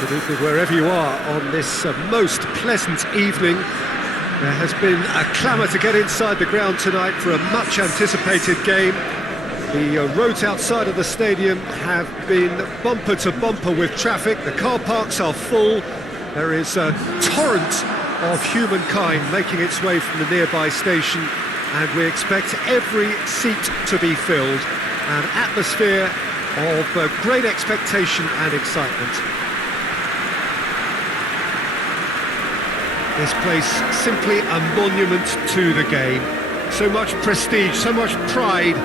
Good evening wherever you are on this most pleasant evening. There has been a clamour to get inside the ground tonight for a much anticipated game. The roads outside of the stadium have been bumper to bumper with traffic. The car parks are full. There is a torrent of humankind making its way from the nearby station, and we expect every seat to be filled. An atmosphere of great expectation and excitement. This place simply a monument to the game. So much prestige, so much pride,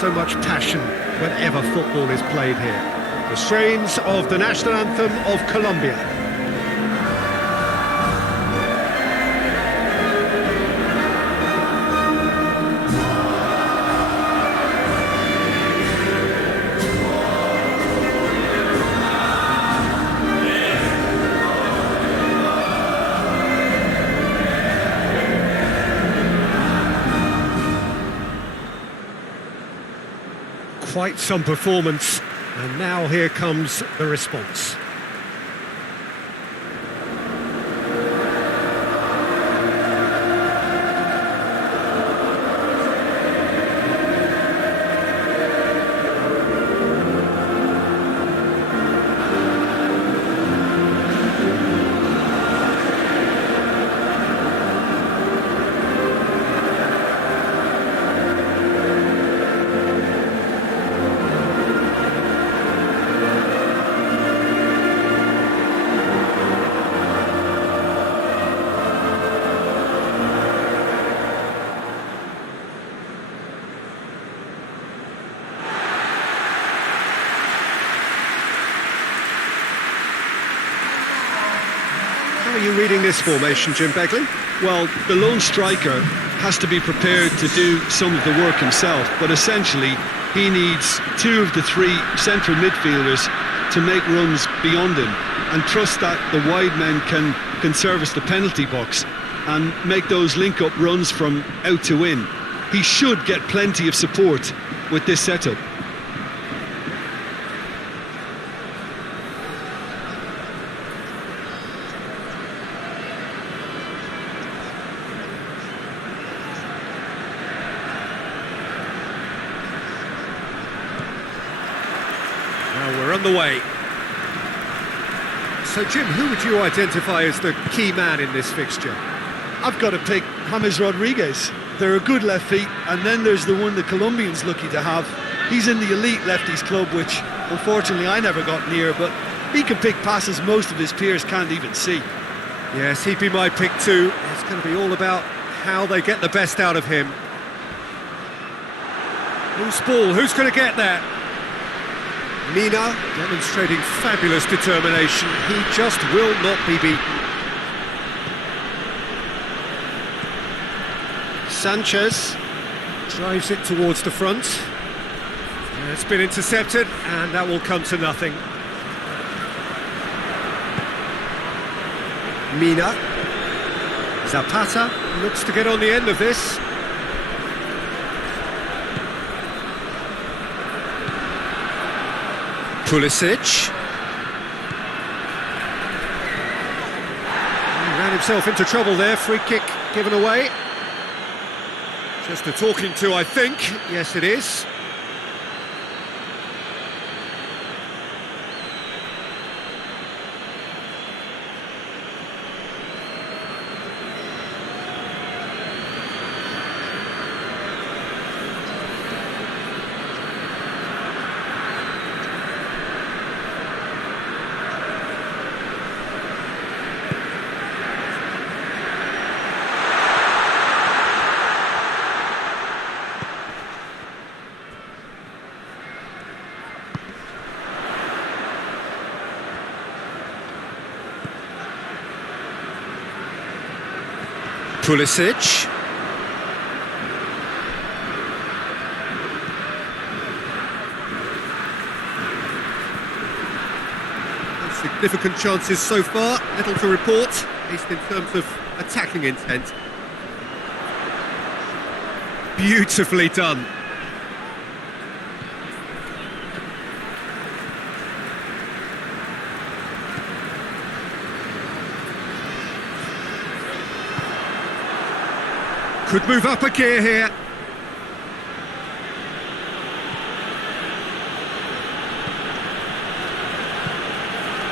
so much passion whenever football is played here. The strains of the national anthem of Colombia. Quite some performance, and now here comes the response. How are you reading this formation, Jim Begley? Well, the lone striker has to be prepared to do some of the work himself, but essentially he needs two of the three central midfielders to make runs beyond him and trust that the wide men can service the penalty box and make those link-up runs from out to in. He should get plenty of support with this setup. We're on the way. So, Jim, who would you identify as the key man in this fixture? I've got to pick James Rodriguez. They're a good left feet, and then there's the one the Colombian's lucky to have. He's in the elite lefties club, which unfortunately I never got near, but he can pick passes most of his peers can't even see. Yes, he'd be my pick too. It's going to be all about how they get the best out of him. Loose ball, who's going to get there? Mina demonstrating fabulous determination. He just will not be beaten. Sanchez drives it towards the front. It's been intercepted, and that will come to nothing. Mina. Zapata looks to get on the end of this. Pulisic. He ran himself into trouble there, free kick given away. Just a talking to, I think. Yes, it is. Pulisic. Significant chances so far, little to report, at least in terms of attacking intent. Beautifully done. Could move up a gear here.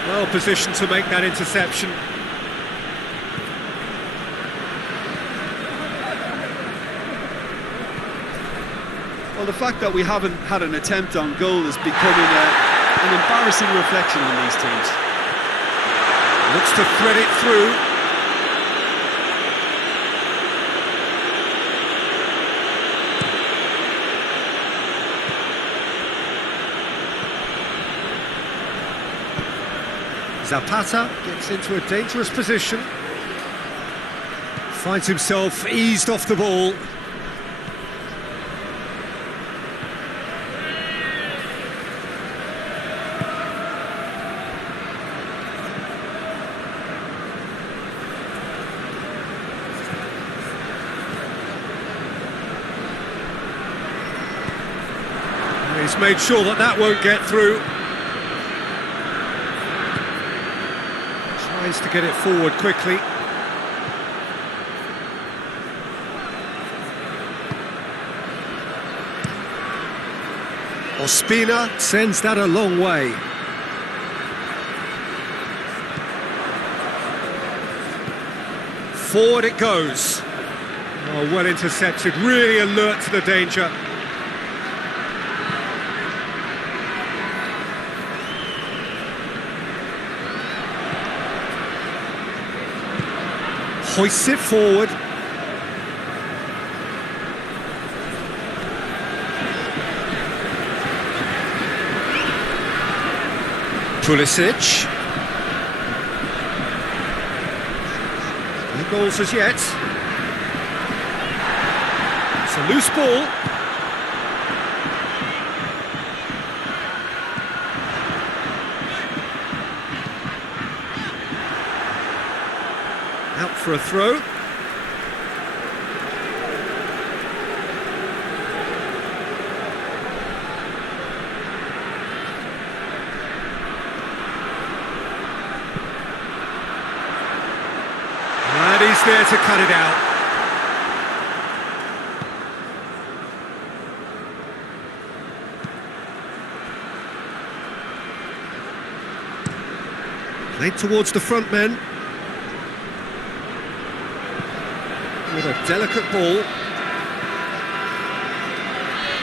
Well positioned to make that interception. Well, the fact that we haven't had an attempt on goal is becoming an embarrassing reflection on these teams. Looks to thread it through. Zapata gets into a dangerous position. Finds himself eased off the ball. He's made sure that that won't get through. Tries to get it forward quickly. Ospina sends that a long way. Forward it goes. Oh, well intercepted, really alert to the danger. Hoists it forward. Pulisic. No goals as yet. It's a loose ball. Out for a throw. And he's there to cut it out. Played towards the front men. With a delicate ball.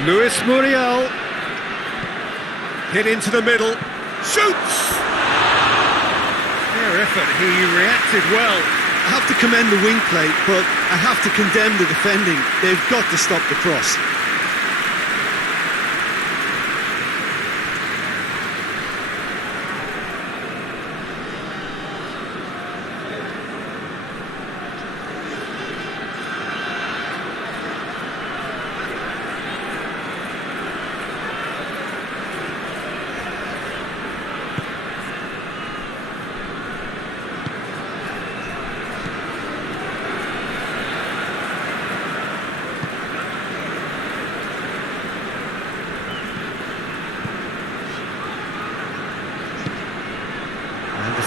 Luis Muriel. Hit into the middle. Shoots! Fair effort, he reacted well. I have to commend the wing play, but I have to condemn the defending. They've got to stop the cross.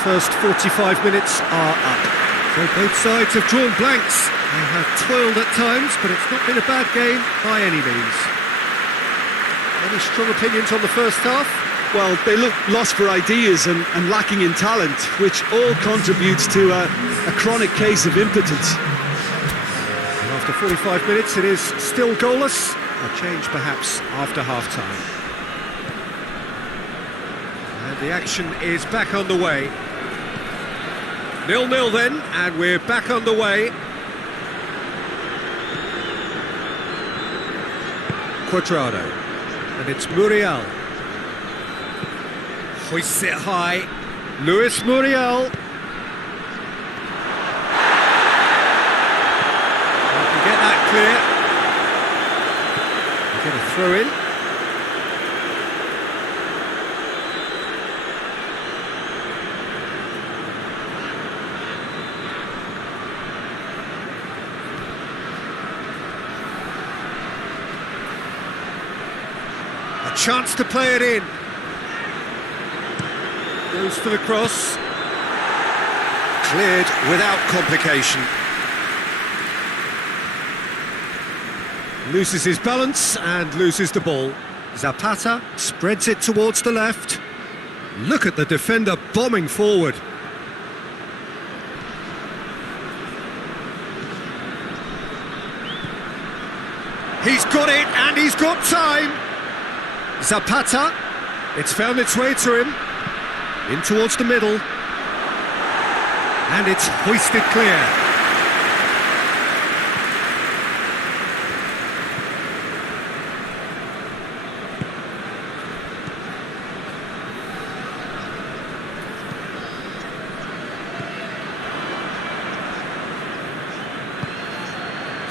First 45 minutes are up. So both sides have drawn blanks. They have toiled at times, but it's not been a bad game by any means. Any strong opinions on the first half? Well, they look lost for ideas and lacking in talent, which all contributes to a chronic case of impotence. And after 45 minutes, it is still goalless. A change perhaps after half-time. And the action is back on the way. 0-0 then, and we're back on the way. Cuadrado, and it's Muriel. Hoists it high. Luis Muriel. Can get that clear. Get a throw in. Chance to play it in. Goes for the cross. Cleared without complication. Loses his balance and loses the ball. Zapata spreads it towards the left. Look at the defender bombing forward. He's got it and he's got time. Zapata, it's found its way to him. In towards the middle. And it's hoisted clear.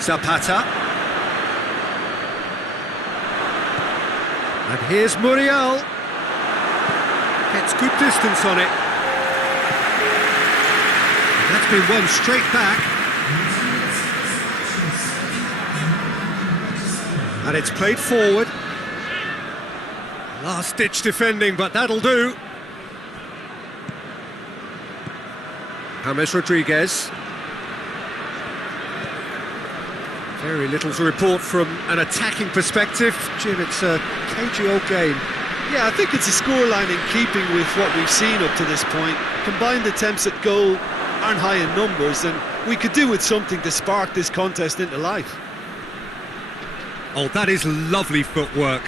Zapata. And here's Muriel. Gets good distance on it. And that's been won straight back. And it's played forward. Last-ditch defending, but that'll do. James Rodriguez. Very little to report from an attacking perspective. Jim, it's a cagey old game. Yeah, I think it's a scoreline in keeping with what we've seen up to this point. Combined attempts at goal aren't high in numbers, and we could do with something to spark this contest into life. Oh, that is lovely footwork.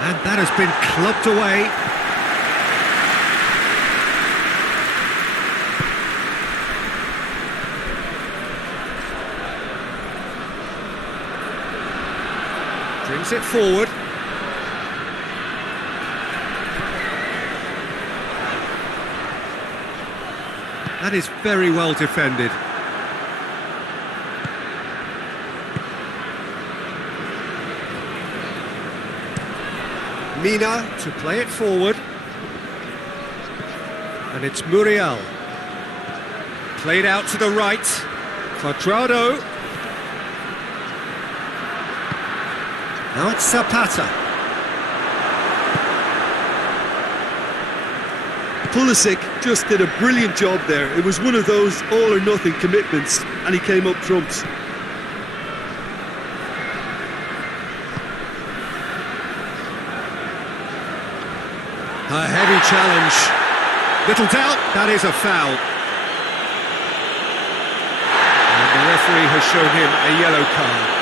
And that has been clubbed away. Brings it forward. That is very well defended. Mina to play it forward. And it's Muriel. Played out to the right. Cuadrado. Now it's Zapata. Pulisic just did a brilliant job there. It was one of those all-or-nothing commitments, and he came up trumps. A heavy challenge. Little doubt, that is a foul. And the referee has shown him a yellow card.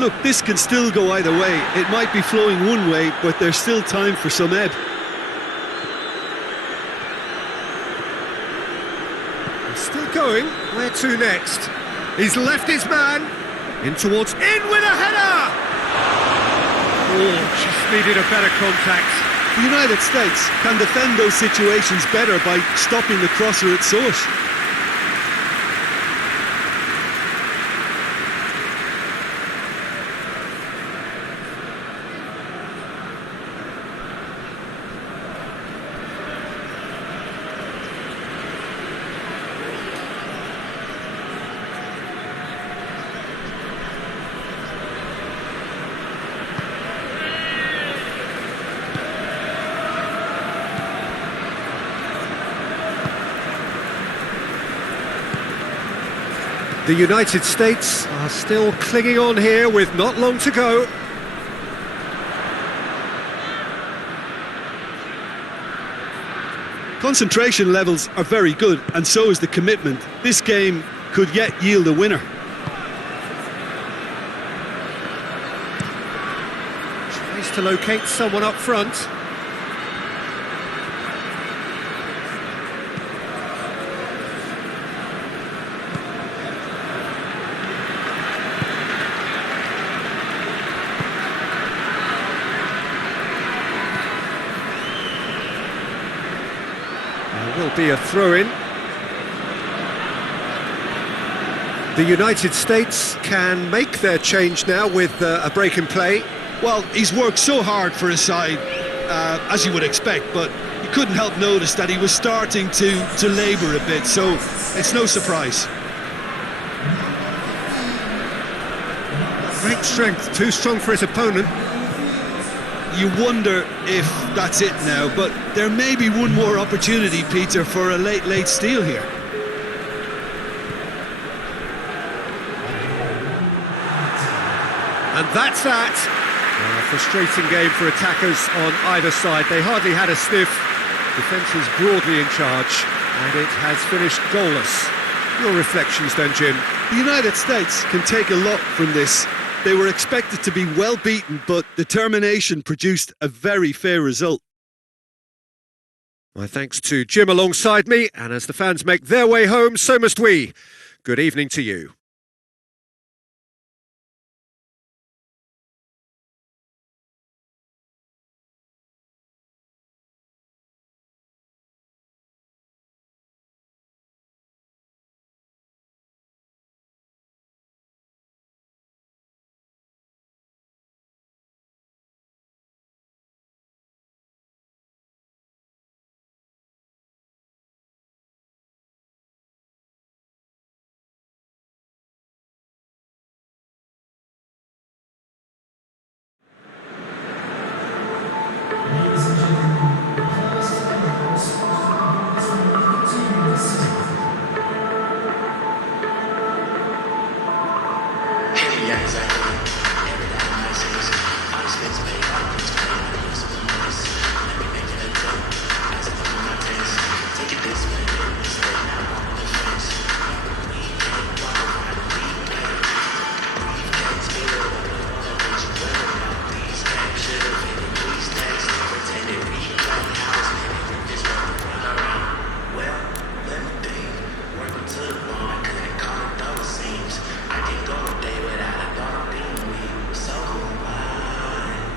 Look, this can still go either way. It might be flowing one way, but there's still time for some ebb. He's still going. Where to next? He's left his man. In towards... In with a header! Oh, just needed a better contact. The United States can defend those situations better by stopping the crosser at source. The United States are still clinging on here with not long to go. Concentration levels are very good, and so is the commitment. This game could yet yield a winner. Tries to locate someone up front. Will be a throw-in. The United States can make their change now with a break in play. Well, he's worked so hard for his side, as you would expect, but you couldn't help notice that he was starting to labour a bit, so it's no surprise. Great strength, too strong for his opponent. You wonder if that's it now, but there may be one more opportunity, Peter, for a late steal here. And that's that. A frustrating game for attackers on either side. They hardly had a sniff. Defence is broadly in charge, and it has finished goalless. Your reflections then, Jim? The United States can take a lot from this. They were expected to be well beaten, but determination produced a very fair result. My thanks to Jim alongside me, and as the fans make their way home, so must we. Good evening to you.